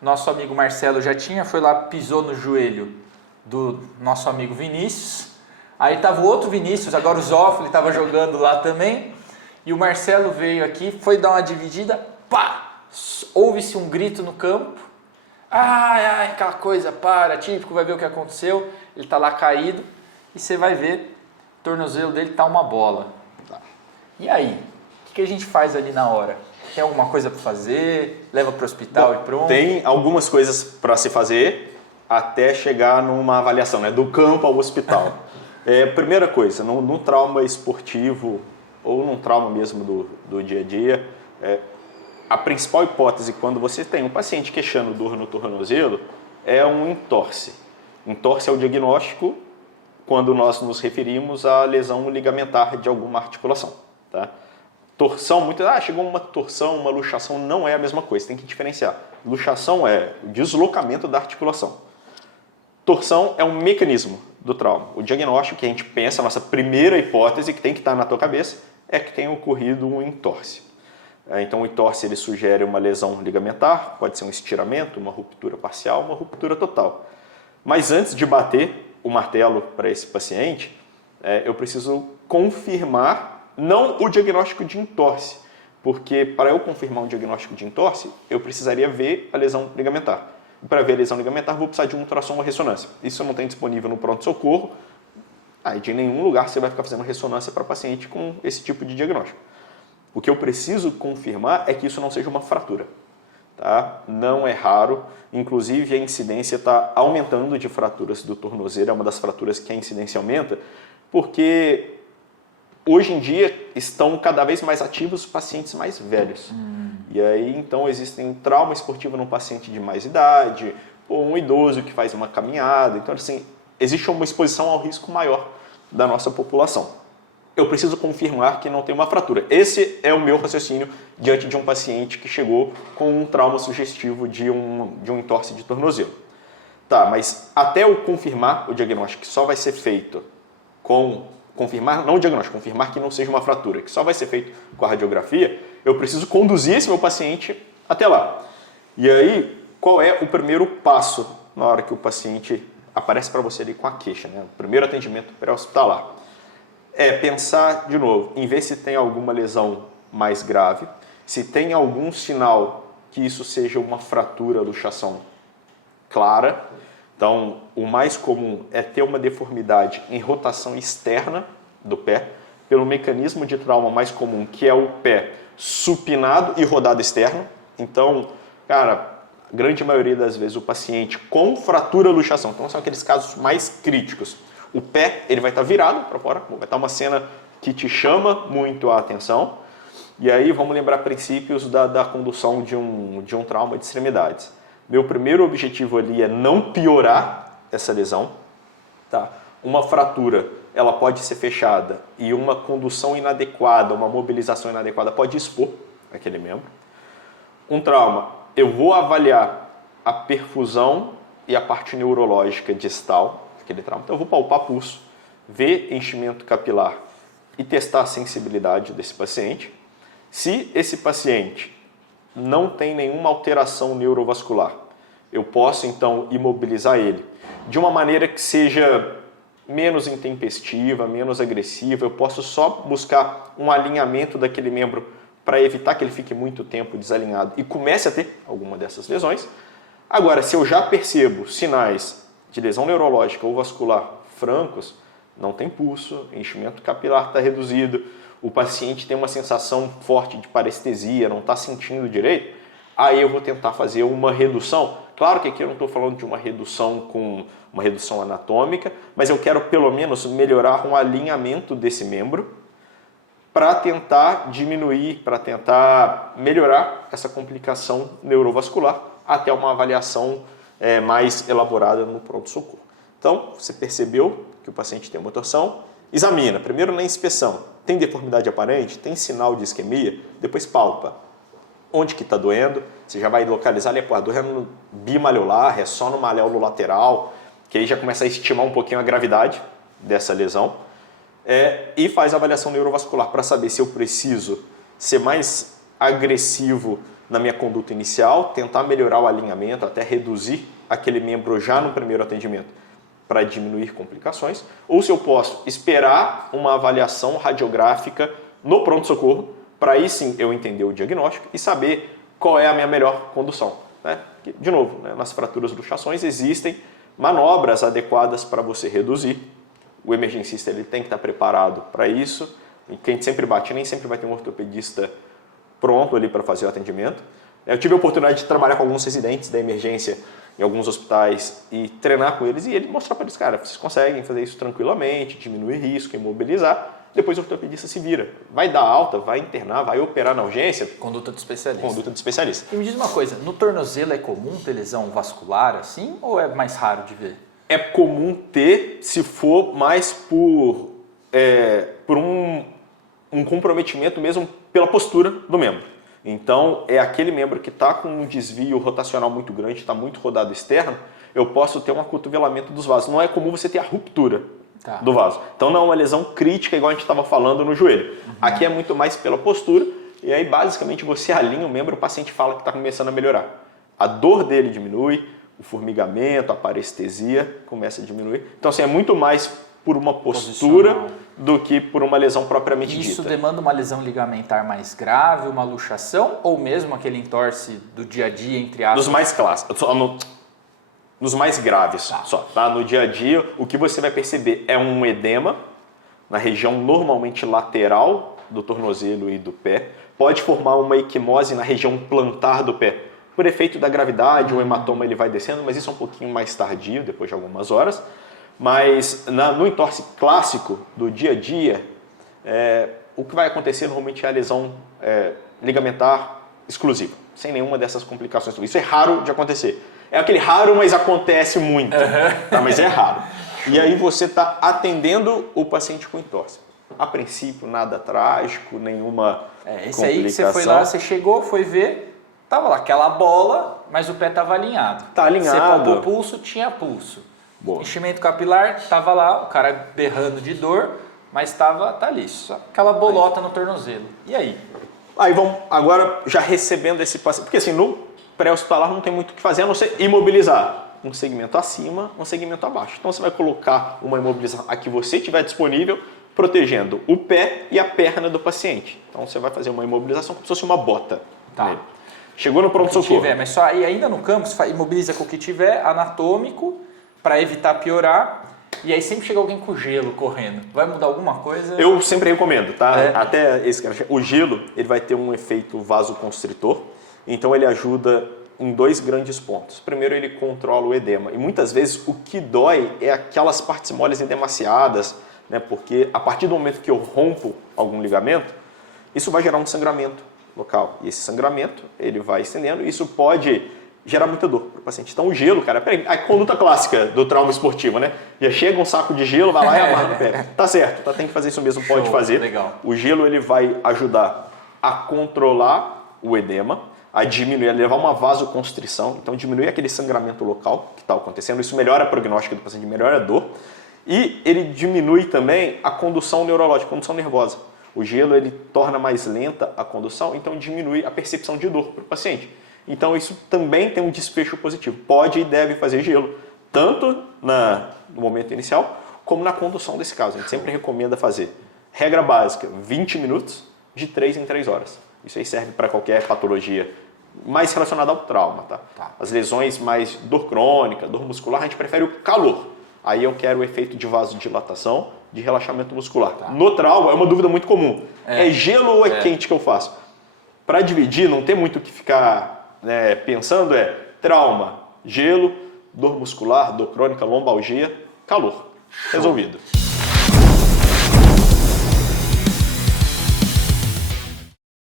Nosso amigo Marcelo já tinha, foi lá, pisou no joelho do nosso amigo Vinícius. Aí tava o outro Vinícius, agora o Zófilo estava jogando lá também. E o Marcelo veio aqui, foi dar uma dividida, pá! Ouve-se um grito no campo. Ai, ai, aquela coisa, para, típico, vai ver o que aconteceu. Ele tá lá caído e você vai ver, o tornozelo dele tá uma bola. E aí? O que a gente faz ali na hora? Tem alguma coisa para fazer? Leva para o hospital e pronto? Tem algumas coisas para se fazer até chegar numa avaliação, né? Do campo ao hospital. Primeira coisa, no trauma esportivo ou num trauma mesmo do dia a dia, a principal hipótese quando você tem um paciente queixando dor no tornozelo é um entorse. Entorse é o diagnóstico quando nós nos referimos à lesão ligamentar de alguma articulação. Tá? Torção, chegou uma torção, uma luxação, não é a mesma coisa, tem que diferenciar. Luxação é o deslocamento da articulação. Torção é um mecanismo do trauma. O diagnóstico que a gente pensa, a nossa primeira hipótese que tem que estar na tua cabeça, é que tem ocorrido um entorse. Então o entorse ele sugere uma lesão ligamentar, pode ser um estiramento, uma ruptura parcial, uma ruptura total. Mas antes de bater o martelo para esse paciente, eu preciso confirmar não o diagnóstico de entorse, porque para eu confirmar um diagnóstico de entorse, eu precisaria ver a lesão ligamentar. E para ver a lesão ligamentar, vou precisar de um ultrassom ou ressonância. Isso não tem disponível no pronto-socorro, de nenhum lugar você vai ficar fazendo ressonância para paciente com esse tipo de diagnóstico. O que eu preciso confirmar é que isso não seja uma fratura. Tá? Não é raro, inclusive a incidência está aumentando de fraturas do tornozelo, é uma das fraturas que a incidência aumenta, porque hoje em dia estão cada vez mais ativos os pacientes mais velhos. E aí então existem trauma esportivo num paciente de mais idade, ou um idoso que faz uma caminhada, então assim, existe uma exposição ao risco maior da nossa população. Eu preciso confirmar que não tem uma fratura. Esse é o meu raciocínio diante de um paciente que chegou com um trauma sugestivo de um entorse de tornozelo. Tá, mas até eu confirmar o diagnóstico, que só vai ser feito confirmar que não seja uma fratura, que só vai ser feito com a radiografia, eu preciso conduzir esse meu paciente até lá. E aí, qual é o primeiro passo na hora que o paciente aparece para você ali com a queixa, né? O primeiro atendimento pré-hospitalar. Pensar, de novo, em ver se tem alguma lesão mais grave, se tem algum sinal que isso seja uma fratura, luxação clara. Então, o mais comum é ter uma deformidade em rotação externa do pé, pelo mecanismo de trauma mais comum, que é o pé supinado e rodado externo. Então, cara, a grande maioria das vezes o paciente com fratura, luxação, então são aqueles casos mais críticos. O pé ele vai estar virado para fora, vai estar uma cena que te chama muito a atenção. E aí vamos lembrar princípios da condução de um trauma de extremidades. Meu primeiro objetivo ali é não piorar essa lesão. Tá? Uma fratura ela pode ser fechada e uma condução inadequada, uma mobilização inadequada pode expor aquele membro. Um trauma, eu vou avaliar a perfusão e a parte neurológica distal daquele trauma. Então eu vou palpar pulso, ver enchimento capilar e testar a sensibilidade desse paciente. Se esse paciente não tem nenhuma alteração neurovascular, eu posso então imobilizar ele de uma maneira que seja menos intempestiva, menos agressiva. Eu posso só buscar um alinhamento daquele membro para evitar que ele fique muito tempo desalinhado e comece a ter alguma dessas lesões. Agora, se eu já percebo sinais de lesão neurológica ou vascular francos, não tem pulso, enchimento capilar está reduzido, o paciente tem uma sensação forte de parestesia, não está sentindo direito, aí eu vou tentar fazer uma redução. Claro que aqui eu não estou falando de uma redução com uma redução anatômica, mas eu quero pelo menos melhorar um alinhamento desse membro para tentar diminuir, para tentar melhorar essa complicação neurovascular até uma avaliação mais elaborada no pronto-socorro. Então, você percebeu que o paciente tem uma torção, examina, primeiro na inspeção, tem deformidade aparente, tem sinal de isquemia, depois palpa. Onde que está doendo? Você já vai localizar ali, doendo no bimaleular, é só no maléolo lateral, que aí já começa a estimar um pouquinho a gravidade dessa lesão. E faz a avaliação neurovascular para saber se eu preciso ser mais agressivo na minha conduta inicial, tentar melhorar o alinhamento, até reduzir aquele membro já no primeiro atendimento para diminuir complicações, ou se eu posso esperar uma avaliação radiográfica no pronto-socorro, para aí sim eu entender o diagnóstico e saber qual é a minha melhor condução. Né? De novo, né, nas fraturas luxações existem manobras adequadas para você reduzir. O emergencista ele tem que estar preparado para isso. E quem sempre bate, nem sempre vai ter um ortopedista pronto ali para fazer o atendimento. Eu tive a oportunidade de trabalhar com alguns residentes da emergência em alguns hospitais e treinar com eles e ele mostrar para eles, cara, vocês conseguem fazer isso tranquilamente, diminuir risco, imobilizar. Depois o ortopedista se vira. Vai dar alta, vai internar, vai operar na urgência. Conduta de especialista. Conduta de especialista. E me diz uma coisa, no tornozelo é comum ter lesão vascular assim ou é mais raro de ver? É comum ter se for mais por um comprometimento mesmo pela postura do membro. Então, é aquele membro que está com um desvio rotacional muito grande, está muito rodado externo, eu posso ter um acotovelamento dos vasos. Não é comum você ter a ruptura do vaso. Então, não é uma lesão crítica igual a gente estava falando no joelho. Aqui é muito mais pela postura e aí, basicamente, você alinha o membro, o paciente fala que está começando a melhorar. A dor dele diminui, o formigamento, a parestesia começa a diminuir. Então, assim, é muito mais por uma postura do que por uma lesão propriamente dita. Isso demanda uma lesão ligamentar mais grave, uma luxação ou mesmo aquele entorse do dia a dia, entre aspas? Dos mais clássicos, nos mais graves só. Tá? No dia a dia, o que você vai perceber é um edema na região normalmente lateral do tornozelo e do pé. Pode formar uma equimose na região plantar do pé. Por efeito da gravidade, o hematoma ele vai descendo, mas isso é um pouquinho mais tardio, depois de algumas horas. Mas no entorse clássico do dia a dia, o que vai acontecer normalmente é a lesão ligamentar exclusiva, sem nenhuma dessas complicações. Isso é raro de acontecer. É aquele raro, mas acontece muito, tá? Mas é raro. E aí você está atendendo o paciente com entorse. A princípio, nada trágico, nenhuma esse aí que você foi lá, você chegou, foi ver, tava lá aquela bola, mas o pé estava alinhado. Tá alinhado. Você palpou o pulso, tinha pulso. Boa. Enchimento capilar, estava lá, o cara berrando de dor, mas tá ali, só aquela bolota no tornozelo. E aí? Aí vamos agora já recebendo esse paciente, porque assim, no pré-hospitalar não tem muito o que fazer, a não ser imobilizar. Um segmento acima, um segmento abaixo. Então você vai colocar uma imobilização a que você tiver disponível, protegendo o pé e a perna do paciente. Então você vai fazer uma imobilização como se fosse uma bota. Tá. Chegou no pronto-socorro. Mas só aí ainda no campo, você imobiliza com o que tiver, anatômico, para evitar piorar, e aí sempre chega alguém com gelo correndo. Vai mudar alguma coisa? Eu sempre recomendo, tá? Até esse cara, o gelo, ele vai ter um efeito vasoconstritor, então ele ajuda em dois grandes pontos. Primeiro, ele controla o edema, e muitas vezes o que dói é aquelas partes moles edemaciadas, né? Porque a partir do momento que eu rompo algum ligamento, isso vai gerar um sangramento local, e esse sangramento, ele vai estendendo, e isso pode gerar muita dor para o paciente. Então o gelo, cara, a conduta clássica do trauma esportivo, né? Já chega um saco de gelo, vai lá e amarra no pé. Tá certo, tá, tem que fazer isso mesmo, pode fazer. Legal. O gelo ele vai ajudar a controlar o edema, a diminuir, a levar uma vasoconstrição, então diminuir aquele sangramento local que está acontecendo. Isso melhora a prognóstica do paciente, melhora a dor. E ele diminui também a condução neurológica, a condução nervosa. O gelo ele torna mais lenta a condução, então diminui a percepção de dor para o paciente. Então isso também tem um desfecho positivo. Pode e deve fazer gelo, tanto no momento inicial, como na condução desse caso. A gente sempre recomenda fazer. Regra básica, 20 minutos, de 3 em 3 horas. Isso aí serve para qualquer patologia mais relacionada ao trauma. Tá? As lesões mais dor crônica, dor muscular, a gente prefere o calor. Aí eu quero o efeito de vasodilatação, de relaxamento muscular. No trauma é uma dúvida muito comum. É gelo ou é quente que eu faço? Para dividir, não tem muito o que ficar pensando, trauma, gelo, dor muscular, dor crônica, lombalgia, calor. Resolvido.